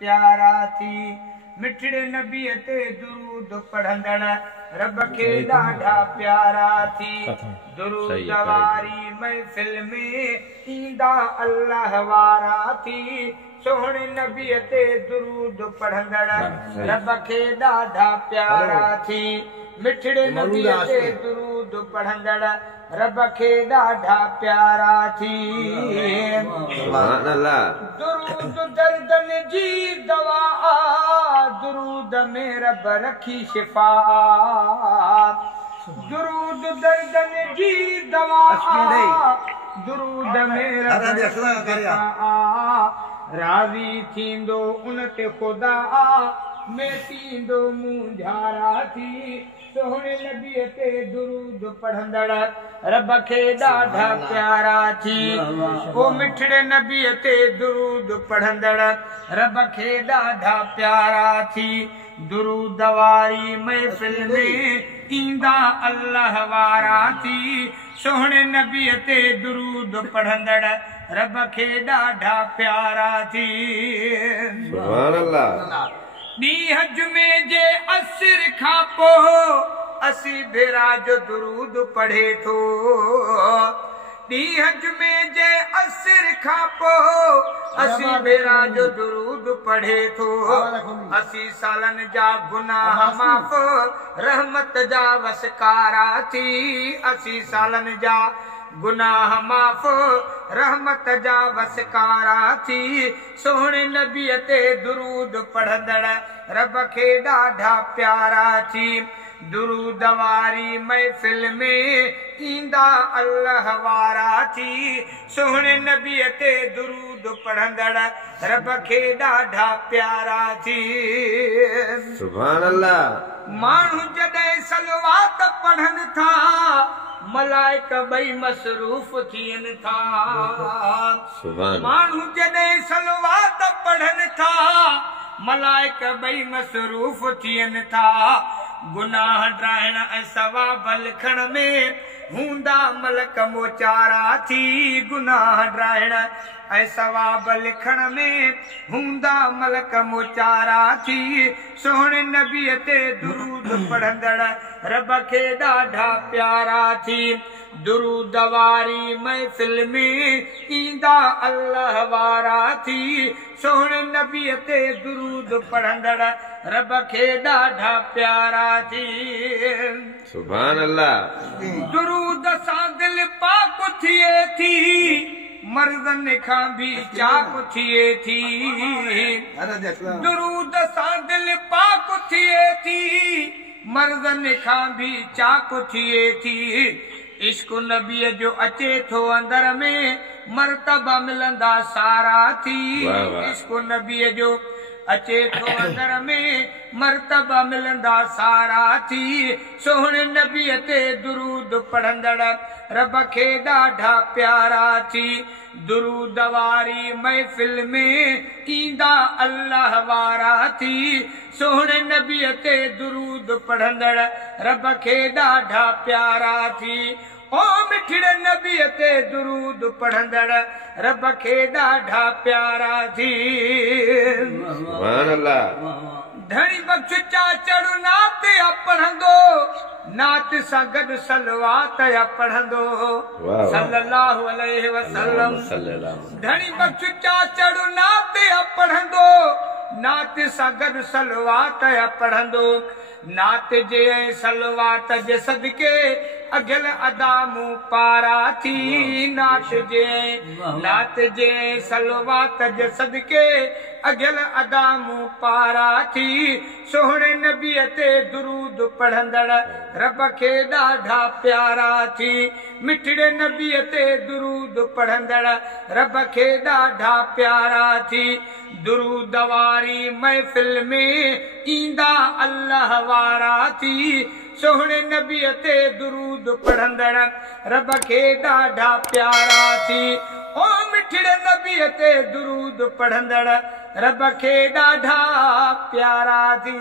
प्यारा थी मिठड़े नबी ते दुरूद पढ़ंदड़ रब खे ॾाढा प्यारा थी। दुरूद वारी महफिल में ईंदा अल्लाह वारा थी। सोहणे नबी ते दुरूद पढ़ंदड़ रब खे ॾाढा प्यारा थी। मिठड़े नबी ते दुरूद पढ़ंदड़ रब खे ॾाढा प्यारा थी। दुरूद दर्दन जी दवा दुरूद में रब रखी शिफा। दुरूद दर्दन जी दवा दुरूद में रब रखी शिफा। राज़ी थींदो उन ते खुदा में थींदो मुंझारा थी। सोहणे नबी ते दुरूद पढ़ंदड़ रब खे ॾाढा प्यारा थी। ओ मिठड़े नबी ते दुरूद पढ़ंदड़ रब खे ॾाढा प्यारा थी। दुरूद वारी महफिल में ईंदा अल्लाह वारा थी। सोहणे नबी ते दुरूद पढ़ंदड़ रब खे ॾाढा प्यारा थी। सुभान अल्लाह। ॾींहं जुमे जे असर खां पो असी भेरा जो दुरूद पढ़े थो। ॾींहं जुमे जे असर खां पो असी भेरा जो दुरूद पढ़े थो। असी सालन जा गुनाह माफ़ रहमत जा वसकारा थी। असी सालन जा गुनाह माफ़ रहमत जा वसकारा थी। सोहणे नबी ते दुरूद पढ़ंदड़ रब खे ॾाढा प्यारा थी। दुरूद वारी महफिल में ईंदा अल्लाह वारा थी। सोहणे नबी ते दुरूद पढ़ंदड़ रब खे ॾाढा प्यारा थी। सुभान अल्लाह। माण्हू जॾहिं सलवात पढ़नि था मलाइक ॿई मसरूफ़ थियनि था। माण्हू जॾहिं सलवात पढ़नि था मलाइक ॿई मसरूफ़ थियनि था। गुनाह ड्राइण ऐं सवाब लिखण में हूंदा मलक मोचारा थी। गुनाह ड्राइण ऐं सवाब लिखण में हूंदा मलक मोचारा थी। सोहणे नबी ते दुरूद पढ़ंदड़ रब खे ॾाढा प्यारा थी। दुरूद वारी महफिल में ईंदा अल्लाह वारा थी। सोहणे नबी ते दुरूद पढ़ंदड़ रब खे ॾाढा प्यारा थी। सुभान अल्लाह। दुरूद सां दिल पाक थिए थी मर्दन खां भी चाक थिए थी। दुरूद सां दिल पाक थिए थी मर्दन खां भी चाक थिए थी। इश्क नबीअ जो अचे थो अंदर में मर्तबा मिलंदा सारा थी। इश्क नबीअ जो अचे थो अंदर में मर्तबा मिलंदा सारा थी। सोहणे नबी ते दुरूद पढ़ंदड़ रब खे ॾाढा प्यारा थी। दुरूद वारी महफिल में ईंदा अल्लाह वारा थी। सोहणे नबी ते दुरूद पढ़ंदड़ रब खे ॾाढा प्यारा थी। ओ मिठड़े नबी ते दुरूद पढ़ंदड़ रब खे ॾाढा प्यारा थी। सुभान अल्लाह। धणी बख्श चाचड़ नात पढ़ंदो नात सां गॾु सलवात पढ़ंदो सल्लल्लाहु अलैहि वसल्लम। धणी बख्श चाचड़ नात पढ़ंदो नात सां गॾु सलवात पढ़ंदो। नात जे सलवात जे सदके अगिल अदा मूं पारा थी। नात जे सलवात जे सदके अगिल अदा मूं पारा थी। सोहणे नबी ते दुरूद पढ़ंदड़ रब खे ॾाढा प्यारा थी। मिठड़े नबी ते दुरूद पढ़ंदड़ रब खे ॾाढा प्यारा थी। दुरूद वारी महफिल में ईंदा अल्लाह वारा थी। सोहणे नबी ते दुरूद पढ़ंदड़ रब खे ॾाढा प्यारा थी। ओ मिठड़े नबी ते दुरूद पढ़ंदड़ रब खे ॾाढा प्यारा थी।